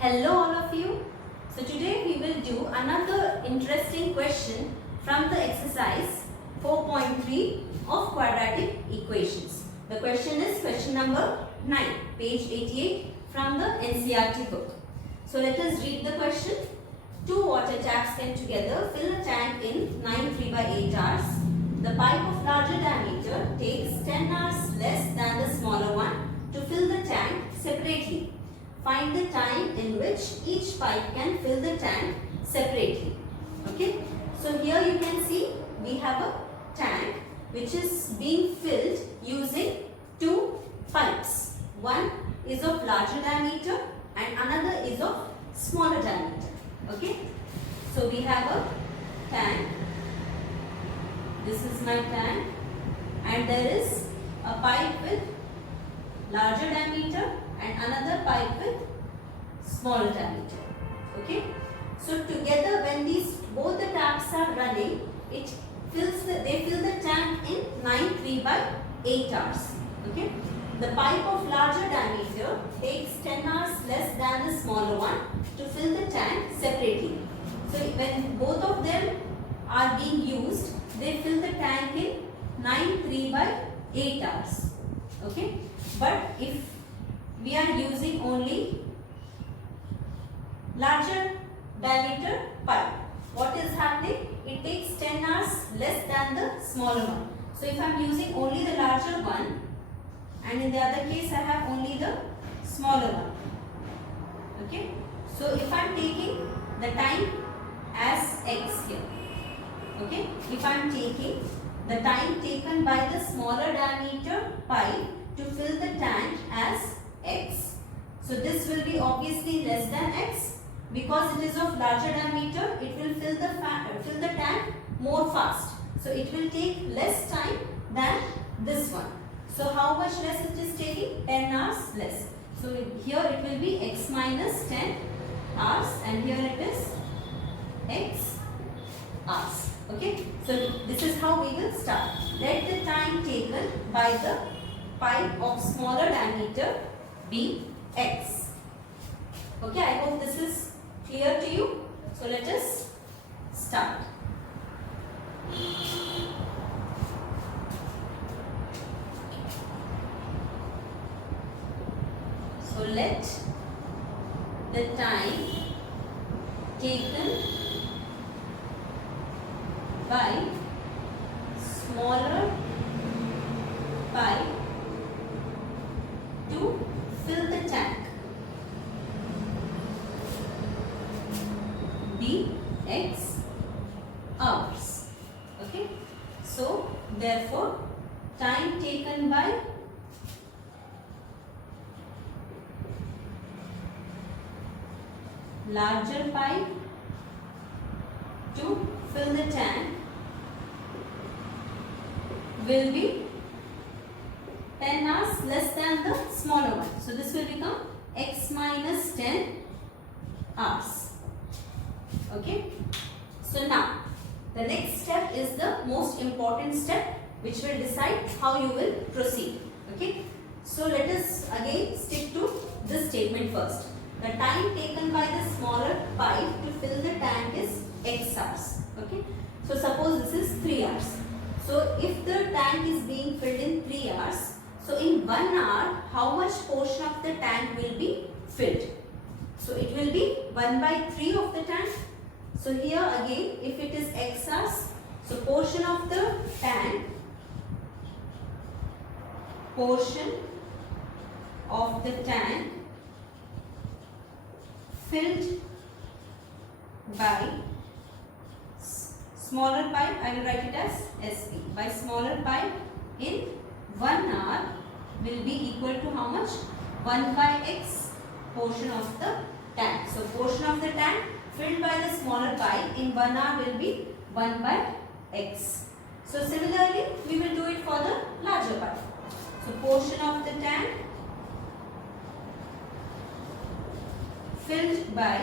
Hello all of you. So today we will do another interesting question from the exercise 4.3 of quadratic equations. The question is question number 9, page 88 from the NCERT book. So let us read the question. Two water taps can together fill a tank in 9 3/8 hours. The pipe of larger diameter takes 10 hours less than the smaller one to fill the tank separately. Find the time in which each pipe can fill the tank separately. Okay. So here you can see we have a tank which is being filled using two pipes. One is of larger diameter and another is of smaller diameter. Okay. So we have a tank. This is my tank and there is a pipe with larger diameter and another pipe with smaller diameter. Okay. So together when these both the taps are running, they fill the tank in 9 3/8 hours. Okay. The pipe of larger diameter takes 10 hours less than the smaller one to fill the tank separately. So when both of them are being used, they fill the tank in 9 3/8 hours. Okay. But if we are using only larger diameter pipe, what is happening? It takes 10 hours less than the smaller one. So if I am using only the larger one and in the other case I have only the smaller one. Okay. So if I am taking the time as x here. Okay. If I am taking the time taken by the smaller diameter pipe to fill the tank as x. So this will be obviously less than x because it is of larger diameter. It will fill the tank more fast. So it will take less time than this one. So how much less it is taking? 10 hours less. So here it will be x minus 10 hours and here it is x hours. Okay. So this is how we will start. Let the time taken by the pipe of smaller diameter be x. Okay, I hope this is clear to you. So let us start. So let the time taken by smaller pipe to fill the tank be x hours. Okay. So therefore time taken by larger pipe to fill the tank will be 10 hours less than the smaller one. So this will become x minus 10 hours. Okay. So now the next step is the most important step which will decide how you will proceed. Okay. So let us again stick to this statement first. The time taken by the smaller pipe to fill the tank is x hours. Okay. So suppose this is 3 hours. So if the tank is being filled in 3 hours, so in 1 hour, how much portion of the tank will be filled? So it will be 1/3 of the tank. So here again, if it is x hours, so portion of the tank filled by smaller pipe, I will write it as SP. By smaller pipe in 1 hour will be equal to how much? 1/x portion of the tank. So portion of the tank filled by the smaller pipe in 1 hour will be 1/x. So similarly we will do it for the larger pipe. So portion of the tank filled by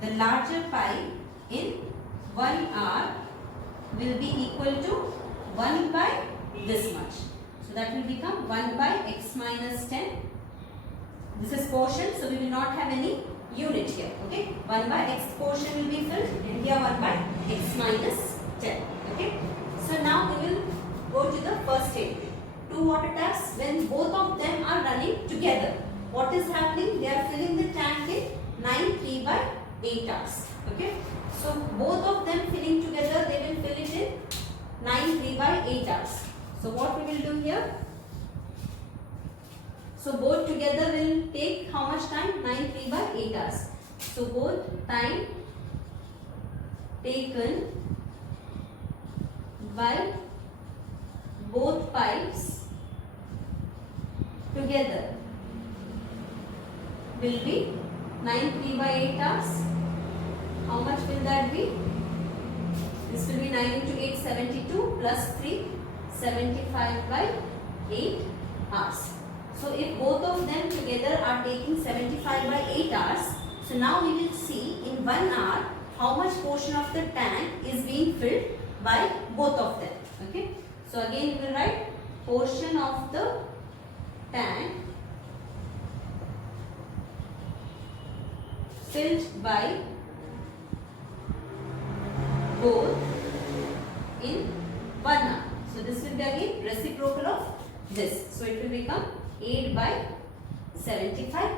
the larger pipe in 1 hour will be equal to 1 by this much. So that will become 1 by x minus 10. This is portion, so we will not have any unit here. Okay, 1 by x portion will be filled, and here 1 by x minus 10. Okay, so now we will go to the first statement. Two water taps, when both of them are running together, what is happening? They are filling the tank in 9 3 by 8 hours. Okay, so both of them filling together, they will fill it in 9 3 by 8 hours. So what we will do here? So both together will take how much time? 9 3 by 8 hours. So both time taken by both pipes together will be 9 3 by 8 hours. How much will that be? This will be 9 into 8, 72 plus 3, 75 by 8 hours. So if both of them together are taking 75 by 8 hours, so now we will see in 1 hour how much portion of the tank is being filled by both of them. Okay. So again we will write portion of the tank filled by both in 1 hour. So this will be again reciprocal of this. So it will become 8 by 75.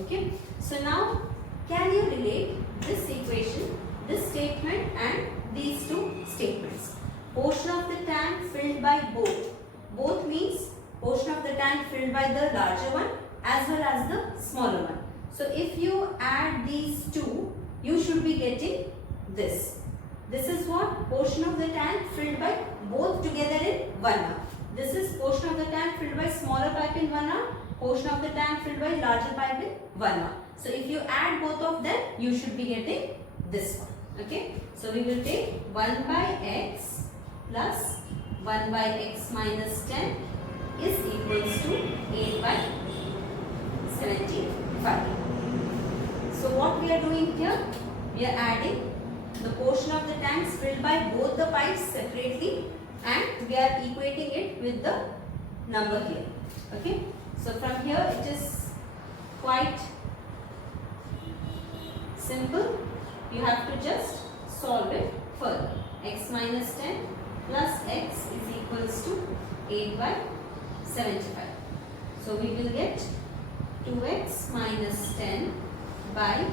Okay. So now can you relate this equation, this statement and these two statements? Portion of the tank filled by both. Both means portion of the tank filled by the larger one as well as the smaller one. So if you add these two, you should be getting this. This is what? Portion of the tank filled by both together in 1 hour. This is portion of the tank filled by smaller pipe in 1 hour, portion of the tank filled by larger pipe in 1 hour. So if you add both of them, you should be getting this one. Okay. So we will take 1 by x plus 1 by x minus 10 is equals to 8 by 75. So what we are doing here? We are adding the portion of the tanks filled by both the pipes separately, and we are equating it with the number here. Okay. So from here it is quite simple. You have to just solve it further. X minus 10 plus x is equals to 8 by 75. So we will get 2x minus 10 by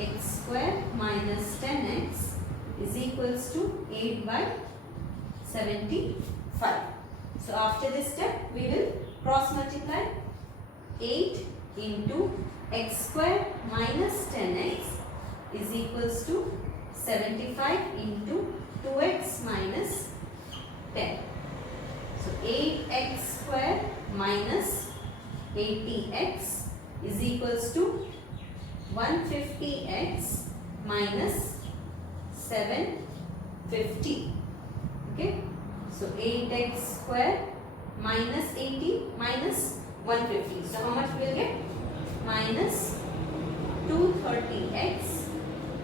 x square minus 10x is equals to 8 by 75. So after this step we will cross multiply. 8 into x square minus 10x is equals to 75 into 2x minus 10. So 8x square minus 80x is equals to 150x minus 750. Okay. So 8x square minus 80 minus 150. So how much we will get? Minus 230x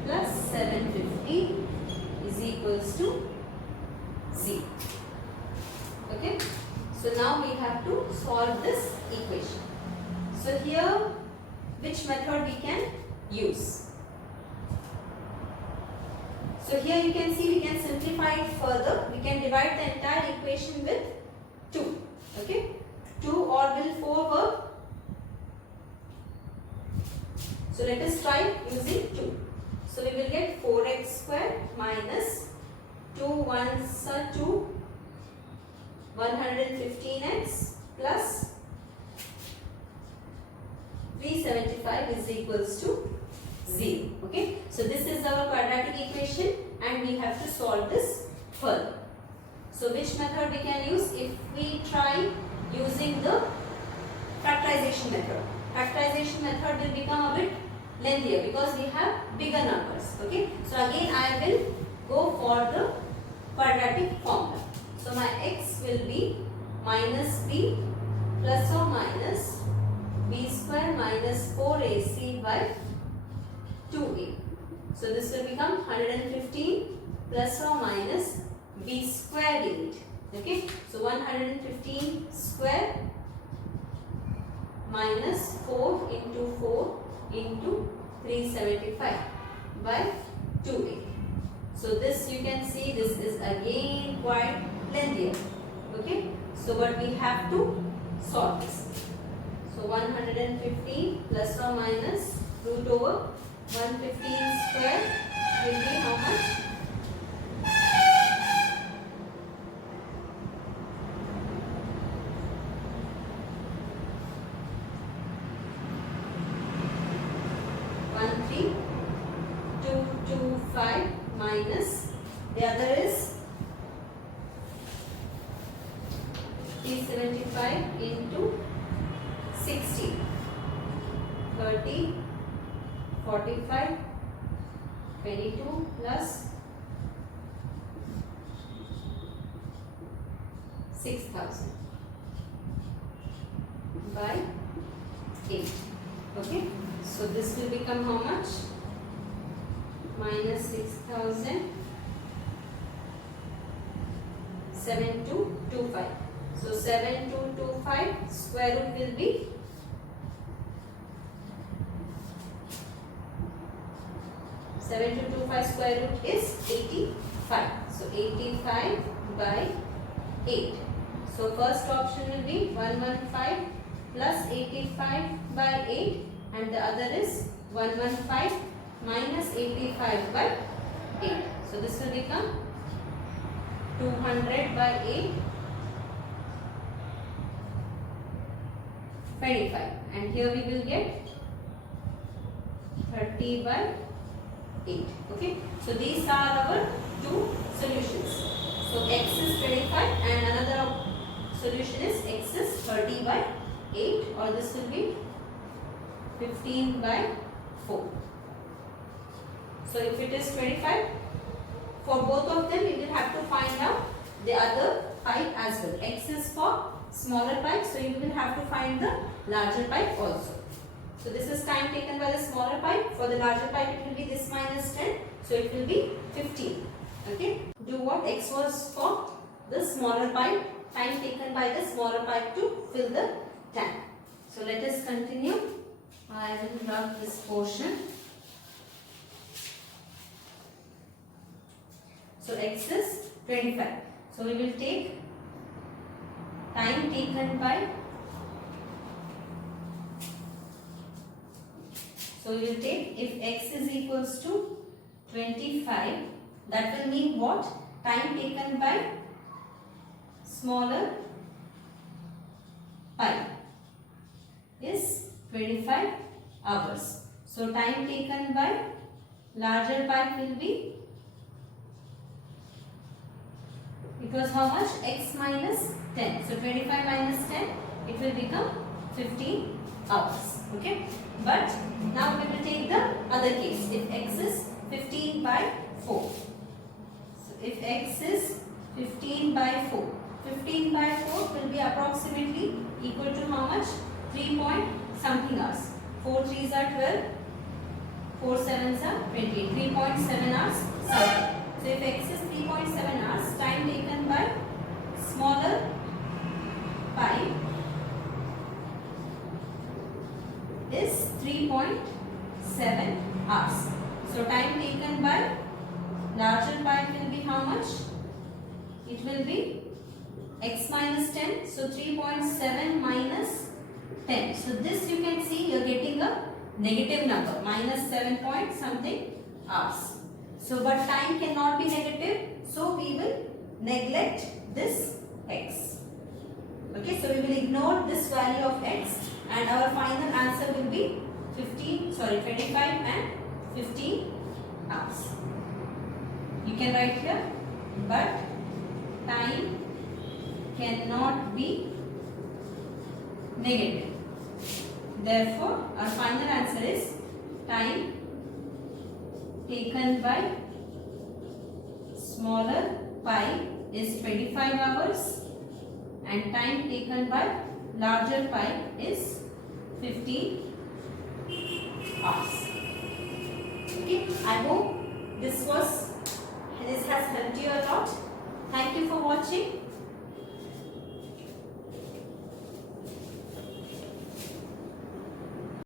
plus 750 is equals to 0. Okay. So now we have to solve this equation. So here which method we can use? So here you can see we can simplify it further. We can divide the entire equation with 2. Okay. 2 or will 4 work? So let us try using 2. So we will get 4x square minus 2 ones are 2, 115x plus 375 is equals to 0. Okay. So this is our quadratic equation and we have to solve this further. So which method we can use? If we try using the factorization method. Factorization method will become a bit lengthier because we have bigger numbers. Okay. So again I will go for the quadratic formula. So my x will be minus b plus or minus b square minus 4ac by 2a. So this will become 115 plus or minus b square unit. Okay. So 115 square minus 4 into 4 into 375 by 2a. So this you can see this is again quite lengthier. Okay. So but we have to solve this. So 115 plus or minus root over 115 square will be how much? 13225 minus the other is 375 into 60, 30, 45, 22 plus 6000 by 8. Okay, so this will become how much? Minus 6000, 7225. So 7225 square root will be 7225 square root is 85. So 85 by 8. So first option will be 115 plus 85 by 8 and the other is 115 minus 85 by 8. So this will become 200 by 8, 25, and here we will get 30 by 8. Okay, so these are our two solutions. So x is 25 and another solution is x is 30 by 8, or this will be 15 by 4. So if it is 25, for both of them we will have to find out the other pipe as well. X is for smaller pipe, so you will have to find the larger pipe also. So this is time taken by the smaller pipe. For the larger pipe it will be this minus 10, so it will be 15. Okay, do what? X was for the smaller pipe, time taken by the smaller pipe to fill the tank. So let us continue. I will rub this portion. So x is 25. So we will take time taken by, so we will take, if x is equals to 25, that will mean what? Time taken by smaller pipe is 25 hours. So time taken by larger pipe will be, it was how much? X minus 10. So 25 minus 10, it will become 15 hours. Okay. But now we will take the other case. If x is 15 by 4. So if x is 15 by 4. 15 by 4 will be approximately equal to how much? 3 point something hours. 4 3s are 12. 4 7s are 20. 3.7 hours something. So if x is 3.7 hours, time taken by smaller pipe is 3.7 hours. So time taken by larger pipe will be how much? It will be x minus 10. So 3.7 minus 10. So this you can see you are getting a negative number, minus 7 point something hours. So but time cannot be negative, so we will neglect this x. Okay, so we will ignore this value of x and our final answer will be 25 and 15 hours. You can write here, but time cannot be negative. Therefore, our final answer is time taken by smaller pipe is 25 hours and time taken by larger pipe is 15 hours. Okay, I hope this has helped you a lot. Thank you for watching.